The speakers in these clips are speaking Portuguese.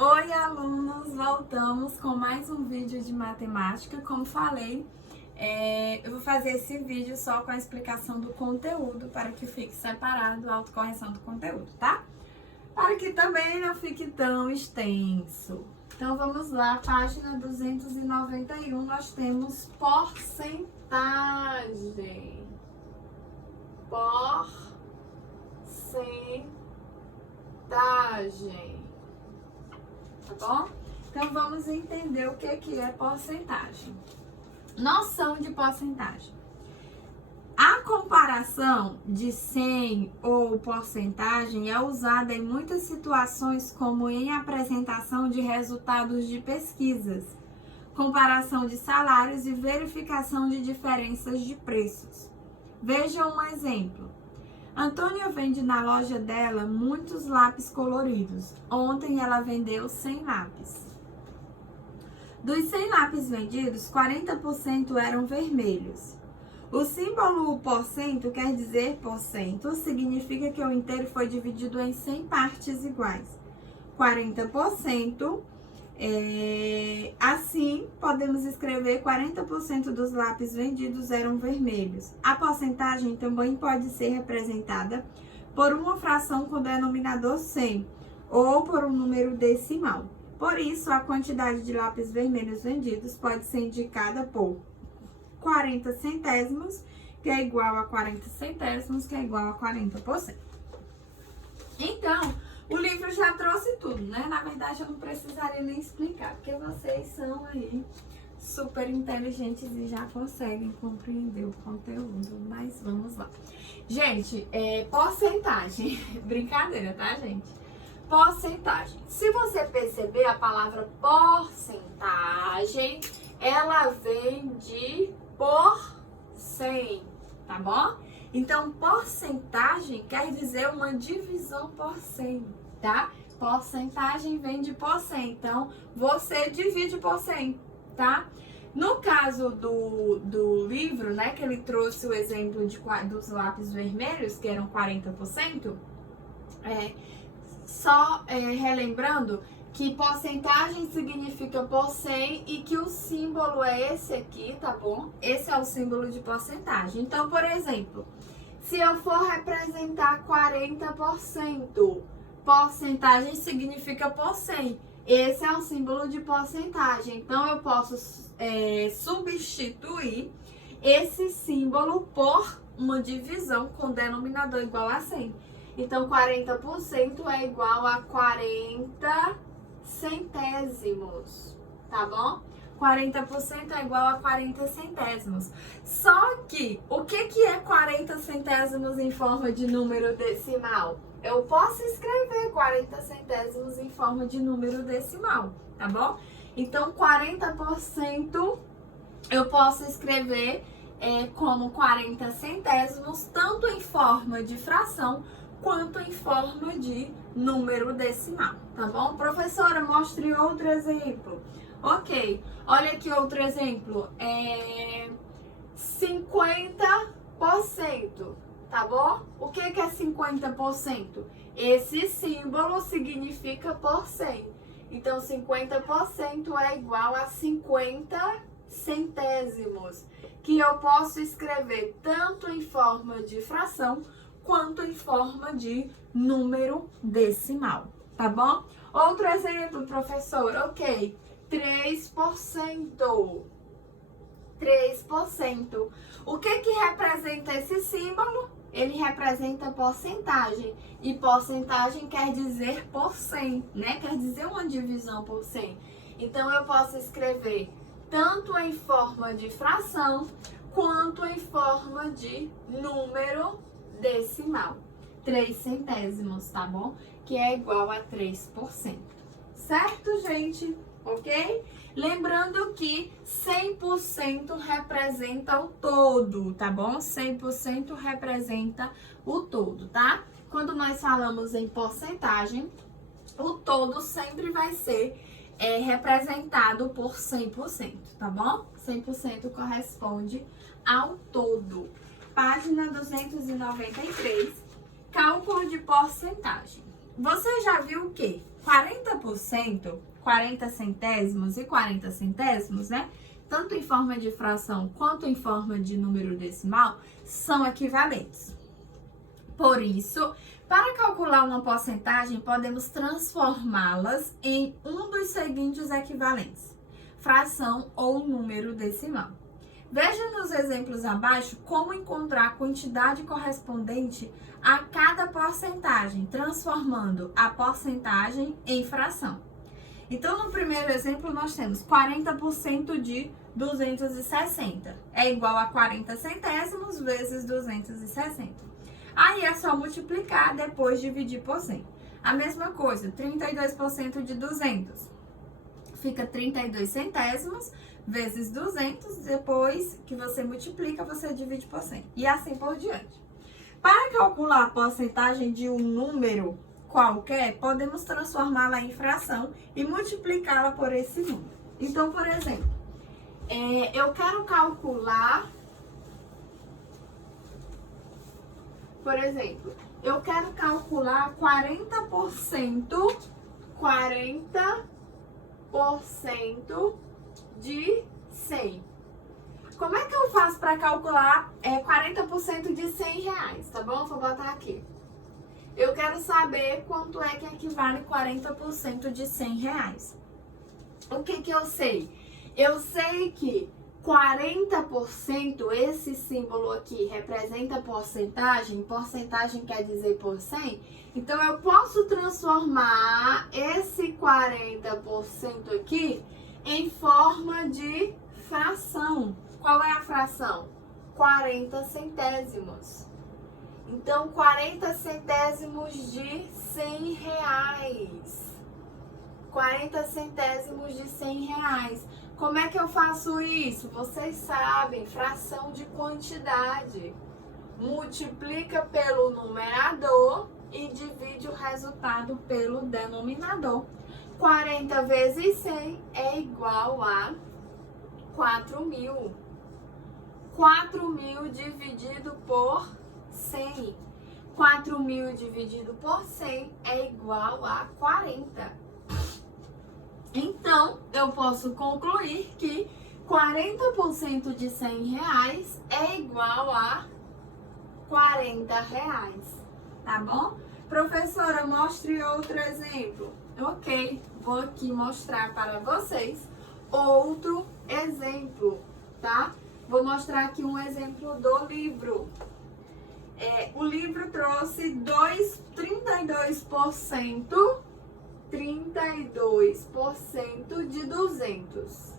Oi, alunos! Voltamos com mais um vídeo de matemática. Como falei, eu vou fazer esse vídeo só com a explicação do conteúdo para que fique separado a autocorreção do conteúdo, tá? Para que também não fique tão extenso. Então, vamos lá, página 291, nós temos porcentagem. Porcentagem. Tá bom? Então, vamos entender o que é porcentagem. Noção de porcentagem. A comparação de 100 ou porcentagem é usada em muitas situações, como em apresentação de resultados de pesquisas, comparação de salários e verificação de diferenças de preços. Veja um exemplo. Antônia vende na loja dela muitos lápis coloridos. Ontem ela vendeu 100 lápis. Dos 100 lápis vendidos, 40% eram vermelhos. O símbolo porcento quer dizer porcento, significa que o inteiro foi dividido em 100 partes iguais. 40%, assim podemos escrever 40% dos lápis vendidos eram vermelhos. A porcentagem também pode ser representada por uma fração com denominador 100 ou por um número decimal. Por isso, a quantidade de lápis vermelhos vendidos pode ser indicada por 40 centésimos, que é igual a 40 centésimos, que é igual a 40%. Então, o livro já trouxe tudo, né? Na verdade, eu não precisaria nem explicar, porque vocês são aí super inteligentes e já conseguem compreender o conteúdo, mas vamos lá. Gente, porcentagem, brincadeira, tá, gente? Porcentagem. Se você perceber, a palavra porcentagem, ela vem de por 100, tá bom? Então, porcentagem quer dizer uma divisão por 100, tá? Porcentagem vem de por 100, então você divide por 100, tá? No caso do livro, né, que ele trouxe o exemplo dos lápis vermelhos, que eram 40%, relembrando que porcentagem significa por 100 e que o símbolo é esse aqui, tá bom? Esse é o símbolo de porcentagem. Então, por exemplo, se eu for representar 40%, porcentagem significa por 100. Esse é o símbolo de porcentagem. Então, eu posso substituir esse símbolo por uma divisão com denominador igual a 100. Então, 40% é igual a 40 centésimos, tá bom? 40% é igual a 40 centésimos. Só que, o que é 40 centésimos em forma de número decimal? Eu posso escrever 40 centésimos em forma de número decimal, tá bom? Então, 40% eu posso escrever como 40 centésimos, tanto em forma de fração, quanto em forma de número decimal, tá bom? Professora, mostre outro exemplo. Ok, olha aqui outro exemplo, 50%, tá bom? O que é 50%? Esse símbolo significa por 100. Então, 50% é igual a 50 centésimos, que eu posso escrever tanto em forma de fração, quanto em forma de número decimal, tá bom? Outro exemplo, professor, ok, 3%. 3%. O que representa esse símbolo? Ele representa porcentagem, e porcentagem quer dizer por 100, né? Quer dizer uma divisão por 100. Então, eu posso escrever tanto em forma de fração, quanto em forma de número decimal, 3 centésimos, tá bom? Que é igual a 3%. Certo, gente? Ok? Lembrando que 100% representa o todo, tá bom? 100% representa o todo, tá? Quando nós falamos em porcentagem, o todo sempre vai ser representado por 100%, tá bom? 100% corresponde ao todo. Página 293, cálculo de porcentagem. você já viu que 40%, 40 centésimos e 40 centésimos, né? Tanto em forma de fração quanto em forma de número decimal, são equivalentes. Por isso, para calcular uma porcentagem, podemos transformá-las em um dos seguintes equivalentes: fração ou número decimal. Veja nos exemplos abaixo como encontrar a quantidade correspondente a cada porcentagem, transformando a porcentagem em fração. Então, no primeiro exemplo, nós temos 40% de 260. É igual a 40 centésimos vezes 260. Aí é só multiplicar, depois dividir por 100. A mesma coisa, 32% de 200. Fica 32 centésimos vezes 200. Depois que você multiplica, você divide por 100. E assim por diante. Para calcular a porcentagem de um número qualquer, podemos transformá-la em fração e multiplicá-la por esse número. Então, por exemplo, eu quero calcular... Por exemplo, eu quero calcular 40% de 100. Como é que eu faço para calcular 40% de 100 reais, tá bom? Vou botar aqui. Eu quero saber quanto é que equivale 40% de 100 reais. O que que eu sei? Eu sei que 40%, esse símbolo aqui representa porcentagem, porcentagem quer dizer por 100, então eu posso transformar esse 40% aqui em forma de fração. Qual é a fração? 40 centésimos. Então, 40 centésimos de 100 reais. 40 centésimos de 100 reais. Como é que eu faço isso? Vocês sabem, fração de quantidade. Multiplica pelo numerador e divide o resultado pelo denominador. 40 vezes 100 é igual a 4.000. 4.000 dividido por 100. 4.000 dividido por 100 é igual a 40. Então, eu posso concluir que 40% de 100 reais é igual a 40 reais, tá bom? Professora, mostre outro exemplo. Ok, vou aqui mostrar para vocês outro exemplo, tá? Vou mostrar aqui um exemplo do livro. O livro trouxe 32% de 200,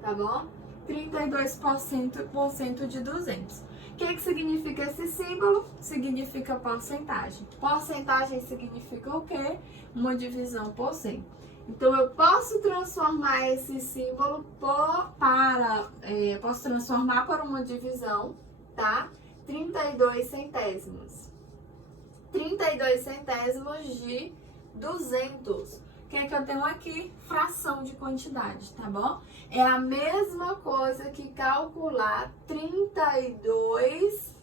tá bom? 32% de 200. O que significa esse símbolo? Significa porcentagem. Porcentagem significa o quê? Uma divisão por 100. Então, eu posso transformar esse símbolo posso transformar por uma divisão, tá? 32 centésimos. 32 centésimos de 200. O que é que eu tenho aqui? Fração de quantidade, tá bom? É a mesma coisa que calcular 32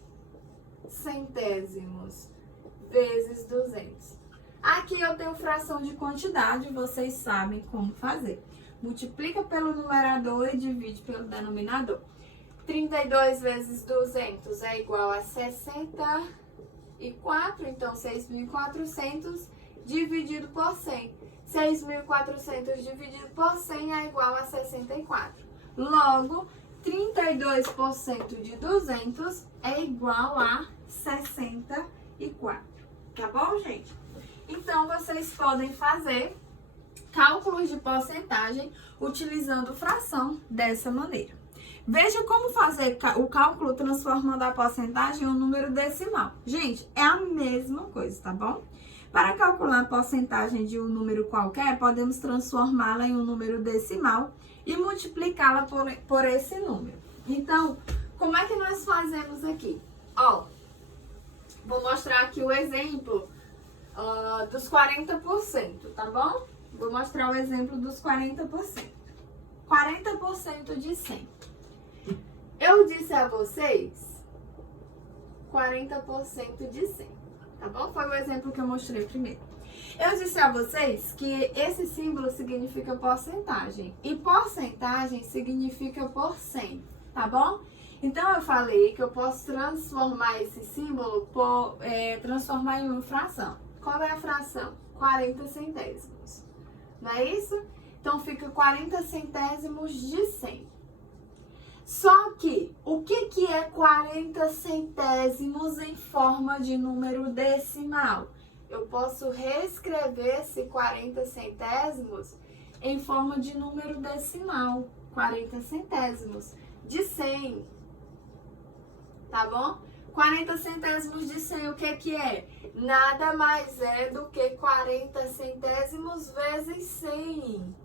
centésimos vezes 200. Aqui eu tenho fração de quantidade, vocês sabem como fazer. Multiplica pelo numerador e divide pelo denominador. 32 vezes 200 é igual a 64, então 6.400 dividido por 100. 6.400 dividido por 100 é igual a 64. Logo, 32% de 200 é igual a 64. Tá bom, gente? Então, vocês podem fazer cálculos de porcentagem utilizando fração dessa maneira. Veja como fazer o cálculo transformando a porcentagem em um número decimal. Gente, é a mesma coisa, tá bom? Para calcular a porcentagem de um número qualquer, podemos transformá-la em um número decimal e multiplicá-la por esse número. Então, como é que nós fazemos aqui? Ó, vou mostrar aqui o exemplo dos 40%, tá bom? Vou mostrar o exemplo dos 40%. 40% de 100. Eu disse a vocês 40% de 100. tá bom? Foi o exemplo que eu mostrei primeiro. Eu disse a vocês que esse símbolo significa porcentagem e porcentagem significa por 100, tá bom? Então eu falei que eu posso transformar esse símbolo, transformar em uma fração. Qual é a fração? 40 centésimos, não é isso? Então fica 40 centésimos de 100. Só que, o que é 40 centésimos em forma de número decimal? Eu posso reescrever esse 40 centésimos em forma de número decimal. 40 centésimos de 100. Tá bom? 40 centésimos de 100, o que é? Nada mais é do que 40 centésimos vezes 100.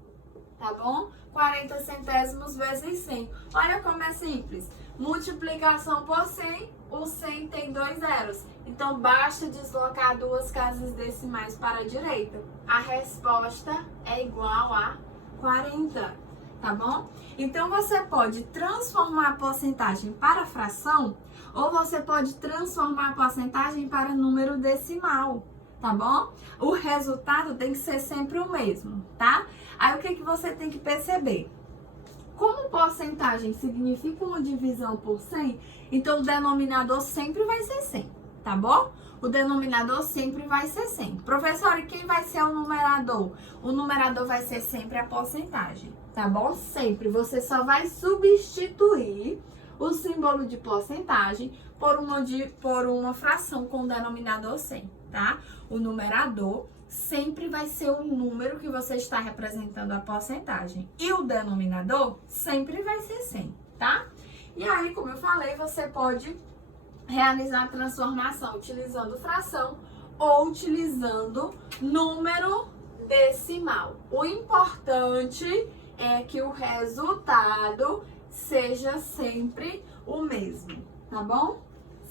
Tá bom? 40 centésimos vezes 100. Olha como é simples. Multiplicação por 100, o 100 tem 2 zeros. Então, basta deslocar 2 casas decimais para a direita. A resposta é igual a 40, tá bom? Então, você pode transformar a porcentagem para fração ou você pode transformar a porcentagem para número decimal, tá bom? O resultado tem que ser sempre o mesmo, tá? Aí, o que você tem que perceber? Como porcentagem significa uma divisão por 100, então o denominador sempre vai ser 100, tá bom? O denominador sempre vai ser 100. Professor, e quem vai ser o numerador? O numerador vai ser sempre a porcentagem, tá bom? Sempre. Você só vai substituir o símbolo de porcentagem por uma fração com o denominador 100, tá? O numerador sempre vai ser o número que você está representando a porcentagem. E o denominador sempre vai ser 100, tá? E aí, como eu falei, você pode realizar a transformação utilizando fração ou utilizando número decimal. O importante é que o resultado seja sempre o mesmo, tá bom?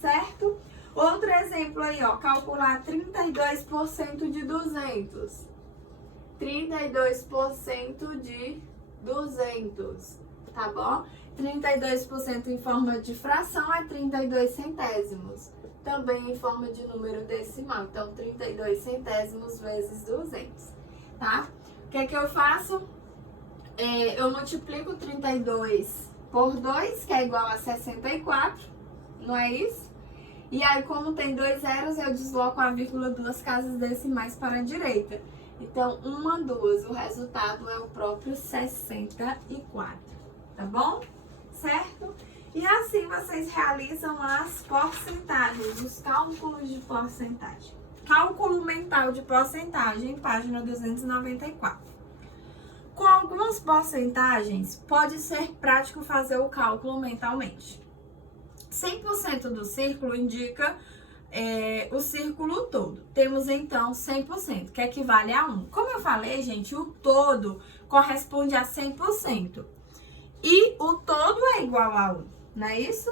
Certo? Outro exemplo aí, ó, calcular 32% de 200. 32% de 200, tá bom? 32% em forma de fração é 32 centésimos. Também em forma de número decimal. Então, 32 centésimos vezes 200, tá? O que é que eu faço? Eu multiplico 32 por 2, que é igual a 64, não é isso? E aí, como tem 2 zeros, eu desloco a vírgula 2 casas decimais para a direita. Então, 1, 2, o resultado é o próprio 64, tá bom? Certo? E assim vocês realizam as porcentagens, os cálculos de porcentagem. Cálculo mental de porcentagem, página 294. Com algumas porcentagens, pode ser prático fazer o cálculo mentalmente. 100% do círculo indica o círculo todo. Temos então 100%, que equivale a 1. Como eu falei, gente, o todo corresponde a 100%. E o todo é igual a 1, não é isso?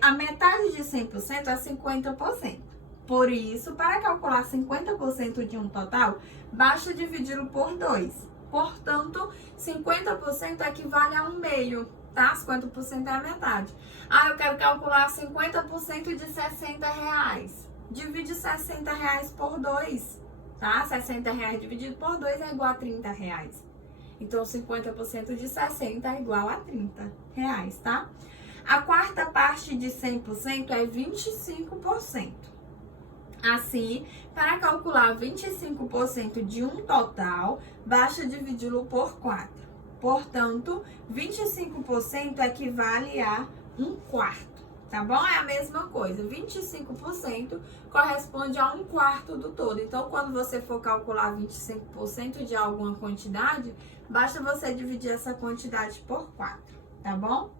A metade de 100% é 50%. Por isso, para calcular 50% de um total, basta dividi-lo por 2. Portanto, 50% equivale a 1 meio. Tá? 50% é a metade. Ah, eu quero calcular 50% de R$60. Divide R$60 por 2, tá? R$60 dividido por 2 é igual a R$30. Então, 50% de 60 é igual a R$30, tá? A quarta parte de 100% é 25%. Assim, para calcular 25% de um total, basta dividi-lo por 4. Portanto, 25% equivale a 1/4, tá bom? É a mesma coisa, 25% corresponde a 1/4 do todo. Então, quando você for calcular 25% de alguma quantidade, basta você dividir essa quantidade por 4, tá bom?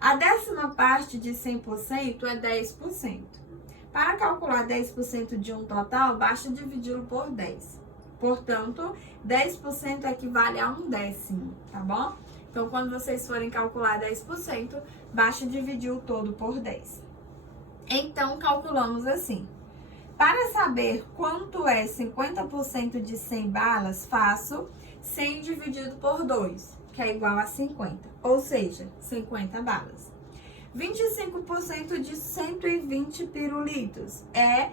A décima parte de 100% é 10%. Para calcular 10% de um total, basta dividi-lo por 10. Portanto, 10% equivale a 1/10, tá bom? Então, quando vocês forem calcular 10%, basta dividir o todo por 10. Então, calculamos assim. Para saber quanto é 50% de 100 balas, faço 100 dividido por 2, que é igual a 50, ou seja, 50 balas. 25% de 120 pirulitos é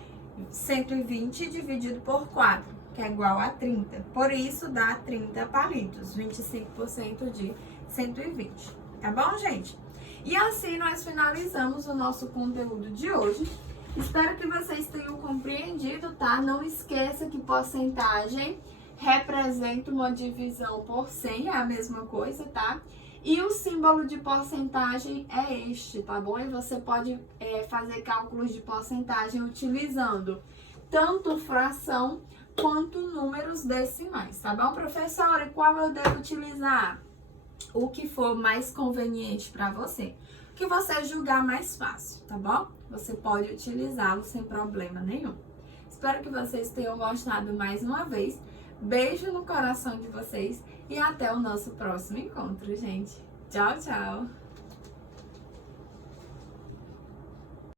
120 dividido por 4, que é igual a 30. Por isso, dá 30 palitos, 25% de 120. Tá bom, gente? E assim nós finalizamos o nosso conteúdo de hoje. Espero que vocês tenham compreendido, tá? Não esqueça que porcentagem representa uma divisão por 100, é a mesma coisa, tá? E o símbolo de porcentagem é este, tá bom? E você pode fazer cálculos de porcentagem utilizando tanto fração quanto números decimais, tá bom, professora? E qual eu devo utilizar? O que for mais conveniente para você, o que você julgar mais fácil, tá bom? Você pode utilizá-lo sem problema nenhum. Espero que vocês tenham gostado mais uma vez. Beijo no coração de vocês e até o nosso próximo encontro, gente. Tchau, tchau!